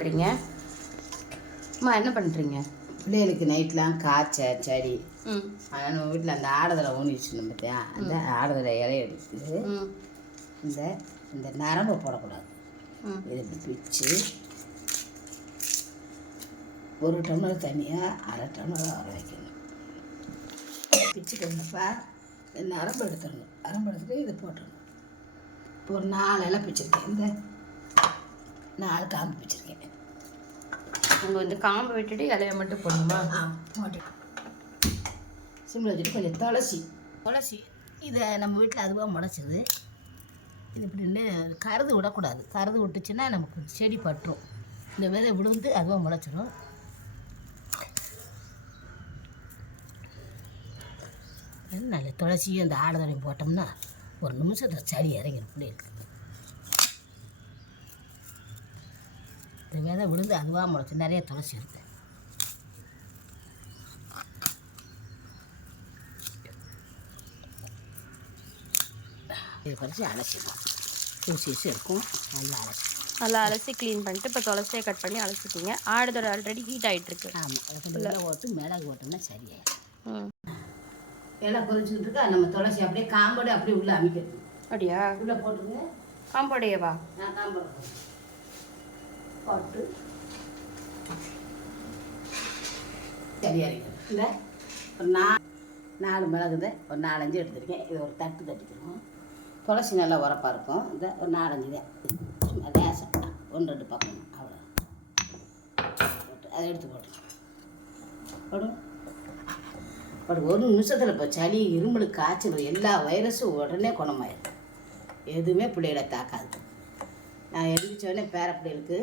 பண்ணுறீங்க அம்மா என்ன பண்ணுறீங்க பிள்ளைகளுக்கு நைட்லாம் காய்ச்ச சளி. ம். ஆனால் நம்ம வீட்டில் அந்த ஆடதலை ஊனி வச்சுருந்தோம் பார்த்தியா அந்த ஆடதலை இலைய எடுத்து இந்த இந்த நரம்பை போடக்கூடாது. இதை பிச்சு ஒரு டம்ளர் தண்ணியாக அரை டம்ளர் வர வைக்கணும். பிச்சுக்கிறப்ப இந்த நரம்பு எடுத்துடணும். நரம்பு எடுத்துட்டு இதை போட்டுடணும். இப்போ ஒரு நாலு இலை பிச்சிருக்கேன். இந்த நாலு காம்பு பிச்சிருக்கேன். அங்கே வந்து காம்பை விட்டுட்டு இலையை மட்டும் போடணுமா? ஆ சிம்மில் வச்சுட்டு கொஞ்சம் துளசி. துளசி. இதை நம்ம வீட்டில் அதுவாக முளைச்சது. இது இப்படின்னு கருது விடக்கூடாது. கருது விட்டுச்சுன்னா நமக்கு செடி பட்டுரும். இந்த விதை விழுந்து அதுவாக முளைச்சிடும் நல்ல துளசியும் அந்த ஆடுதலையும் போட்டோம்னா ஒரு நிமிஷத்தில் சளி இறங்கிடும். இருக்குது இந்த விதை விழுந்து அதுவாக முளைச்சி நிறைய துளசி இருக்குது இது பறித்து அலசிடும் தூசி இருக்கும் நல்லா அலசி நல்லா அலசி க்ளீன் பண்ணிட்டு இப்போ துளசியை கட் பண்ணி அலசிட்டீங்க. ஆடுதோட ஆல்ரெடி ஹீட் ஆகிட்டு இருக்கு ஆமாம் அதை உள்ள ஓட்டு மிளகு ஓட்டோம்னா சரியாயிடும். எல்லாம் கொதிச்சுட்டு இருக்கா? நம்ம துளசி அப்படியே காம்போடு அப்படியே உள்ள அமைக்கணும் அப்படியா? உள்ளே போட்டுருங்க காம்போடையவா? நான் காம்போடு போட்டு. சரியா இருக்கும் இந்த ஒரு நா நாலு மிளகுது ஒரு நாலஞ்சு எடுத்துருக்கேன். இது ஒரு தட்டு தட்டிக்கணும். துளசி நல்லா உரப்பாக இருக்கும். இந்த ஒரு நாலஞ்சு தான் சும்மா லேசாக ஒன்று ரெண்டு பக்கம் அவ்வளோ போட்டு அதை எடுத்து போட்டு. போடும் ஒரு ஒரு நிமிஷத்தில் இப்போ சளி இருமல் காய்ச்சல் எல்லா வைரஸும் உடனே குணமாயிடும் எதுவுமே பிள்ளைகளை தாக்காது. நான் எழுந்திரிச்சோடனே பேர பிள்ளைகளுக்கு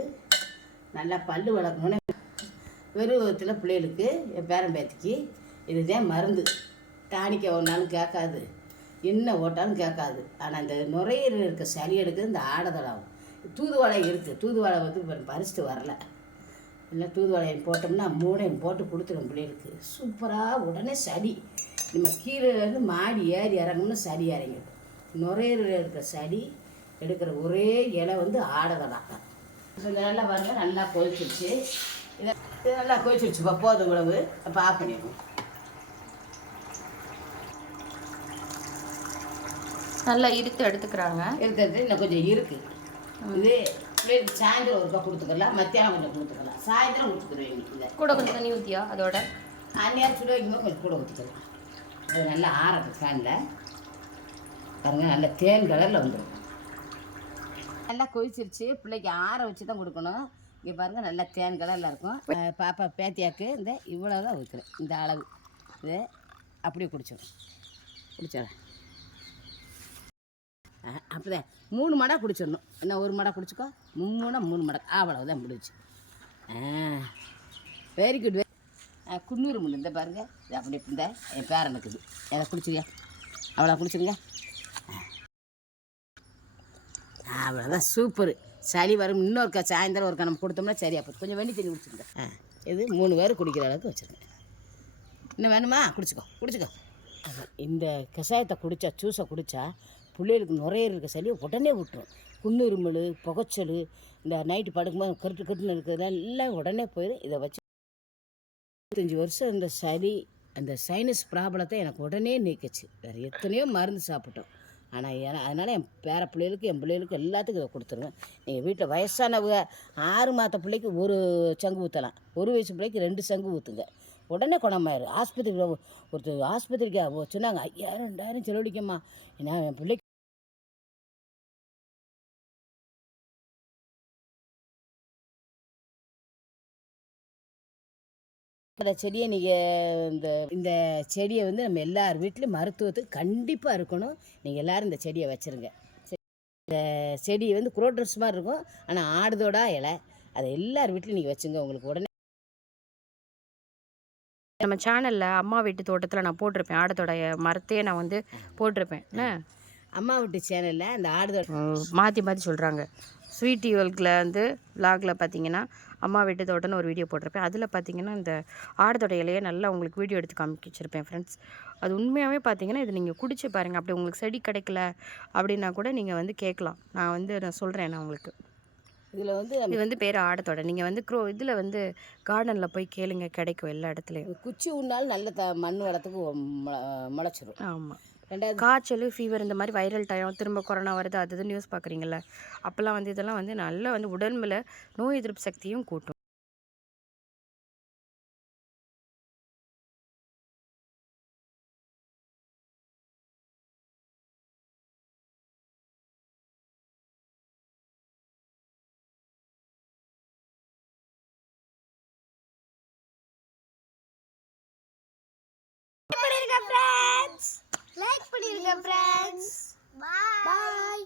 நல்லா பல்லு வளர்க்கணும்னு வெறும் விதத்தில் பிள்ளைகளுக்கு என் பேரன் பேத்திக்கு இதுதான் மருந்து. டானிக்க ஒன்றாலும் கேட்காது. என்ன ஓட்டாலும் கேட்காது. ஆனால் இந்த நுரையீரல் இருக்க சளி எடுக்கிறது இந்த ஆடதலாகும். தூதுவாழை இருக்குது தூதுவாழை வந்து இப்போ பறிச்சுட்டு வரல. இல்லை தூதுவாழையும் போட்டோம்னா மூணையும் போட்டு கொடுத்துடும் பிள்ளைகளுக்கு. சூப்பராக உடனே சளி. நம்ம கீழேருந்து மாடி ஏறி இறங்கணும்னு சளி இறங்கிடும். நுரையீரல் இருக்க சளி எடுக்கிற ஒரே இலை வந்து ஆடதலாம் நல்லா பாருங்க நல்லா கொதிச்சிருச்சு. இதை இது நல்லா கொதிச்சிருச்சு இப்போ போதும் உழவு அப்போ ஆஃப் பண்ணிடணும் நல்லா இருத்து எடுத்துக்கிறாங்க. இருக்கிறது இன்னும் கொஞ்சம் இருக்குது இது பிள்ளைகளுக்கு சாயந்தரம் ஒருக்கா கொடுத்துக்கலாம் மத்தியானம் கொஞ்சம் கொடுத்துக்கலாம். சாயந்தரம் கொடுத்துக்கிறேன் இதை. கூட கொஞ்சம் தண்ணி ஊற்றியா அதோட? அந்நேரம் சுட வைக்கும்போது கொஞ்சம் கூட ஊற்றிக்கலாம் அது நல்லா ஆறட்டும் ஃபேனில் பாருங்க நல்ல தேன் கலரில் வந்துடும். நல்லா கொதிச்சிருச்சு. பிள்ளைக்கு ஆற வச்சு தான் கொடுக்கணும். இங்கே பாருங்கள் நல்லா தேன் கலரில் இருக்கும். பாப்பா பேத்தியாக்கு இந்த இவ்வளோ தான் ஊற்றுறேன் இந்த அளவு. இது அப்படியே குடிச்சிடும் குடிச்சிடறேன் அப்படிதான். மூணு மடா குடிச்சிடணும். என்ன ஒரு மடா குடிச்சிக்கோ. மூணா மூணு மடா. அவ்வளவுதான் முடிச்சு வெரி குட் குன்னூர் முள்ளு. இந்த பாருங்க. இது அப்படி இந்த என் பேரனுக்குது எதை குடிச்சிருக்கியா? அவ்வளோ குடிச்சிருங்க அவ்வளோதான் சூப்பரு. சளி வரும் இன்னொருக்கா சாயந்தரம் ஒருக்கா நம்ம கொடுத்தோம்னா சரியா போகுது கொஞ்சம் வெண்ணி தண்ணி குடிச்சிருங்க. ஆ. இது மூணு பேர் குடிக்கிற அளவுக்கு வச்சுருங்க. இன்னும் வேணுமா? குடிச்சிக்கோ குடிச்சிக்கோ. இந்த கஷாயத்தை குடித்தா ஜூஸை குடித்தா பிள்ளைகளுக்கு நுரையீரல் இருக்க சளி உடனே விட்டுரும் புண்ணுருமல் புகைச்சல் இந்த நைட்டு படுக்கும்போது கருட்டு கருட்டுன்னு இருக்கிறதெல்லாம் எல்லாம் உடனே போயிடும் இதை வச்சு இருபத்தஞ்சி வருஷம் இந்த சளி அந்த சைனஸ் ப்ராப்ளத்தை எனக்கு உடனே நீக்கிச்சு. வேறு எத்தனையோ மருந்து சாப்பிட்டோம். ஆனால் ஏன்னா அதனால் என் பேர பிள்ளைகளுக்கு என் பிள்ளைகளுக்கு எல்லாத்துக்கும் இதை கொடுத்துருவேன். நீங்கள் வீட்டில் வயசானவங்க ஆறு மாத பிள்ளைக்கு ஒரு சங்கு ஊற்றலாம் ஒரு வயசு பிள்ளைக்கு ரெண்டு சங்கு ஊற்றுங்க உடனே குணமாயிரு ஆஸ்பத்திரிக்கு ஒருத்தர் ஆஸ்பத்திரிக்கு சொன்னாங்க ஐயாயிரம் ரெண்டாயிரம் செலவழிக்கம்மா. ஏன்னா என் பிள்ளைக்கு இந்த செடியை நீங்கள் இந்த இந்த செடியை வந்து நம்ம எல்லார் வீட்லேயும் மருத்துவத்துக்கு கண்டிப்பாக இருக்கணும். நீங்கள் எல்லோரும் இந்த செடியை வச்சுருங்க. இந்த செடி வந்து குரோட்ரஸ் மாதிரி இருக்கும். ஆனால் ஆடுதோடா இலை. அதை எல்லார் வீட்லேயும் நீங்கள் வச்சுங்க. உங்களுக்கு உடனே நம்ம சேனலில் அம்மா வீட்டு தோட்டத்தில் நான் போட்டிருப்பேன். ஆடத்தோட மரத்தையே நான் வந்து போட்டிருப்பேன். அம்மா வீட்டு சேனலில் அந்த ஆடுதோட மாற்றி மாற்றி சொல்கிறாங்க ஸ்வீட்டி வேர்ல்கில் வந்து விலாகில் பார்த்தீங்கன்னா அம்மா வீட்டு தோட்டம்னு ஒரு வீடியோ போட்டிருப்பேன். அதில் பார்த்தீங்கன்னா இந்த ஆடத்தோட இலையை நல்லா உங்களுக்கு வீடியோ எடுத்து காமிச்சிருப்பேன் ஃப்ரெண்ட்ஸ் அது உண்மையாகவே பார்த்தீங்கன்னா இது நீங்கள் குடிச்சு பாருங்கள் அப்படி உங்களுக்கு செடி கிடைக்கல அப்படின்னா கூட நீங்கள் வந்து கேட்கலாம். நான் வந்து நான் சொல்கிறேன் நான் உங்களுக்கு. இதில் வந்து இது வந்து பேர் ஆடத்தோட நீங்கள் வந்து க்ரோ இதில் வந்து கார்டனில் போய் கேளுங்க கிடைக்கும் எல்லா இடத்துலையும். குச்சி உண்ணாலும் நல்ல த மண் வளத்துக்கு முளை முளைச்சிரும். ஆமாம் ரெண்டாவது காய்ச்சல் ஃபீவர் இந்த மாதிரி வைரல் டைம் திரும்ப கொரோனா வருது அது நியூஸ் பார்க்குறீங்கள அப்போல்லாம் வந்து இதெல்லாம் வந்து நல்லா வந்து உடம்புல நோய் எதிர்ப்பு சக்தியும் கூட்டும். லைக் பண்ணிருங்க ஃப்ரெண்ட்ஸ் பாய்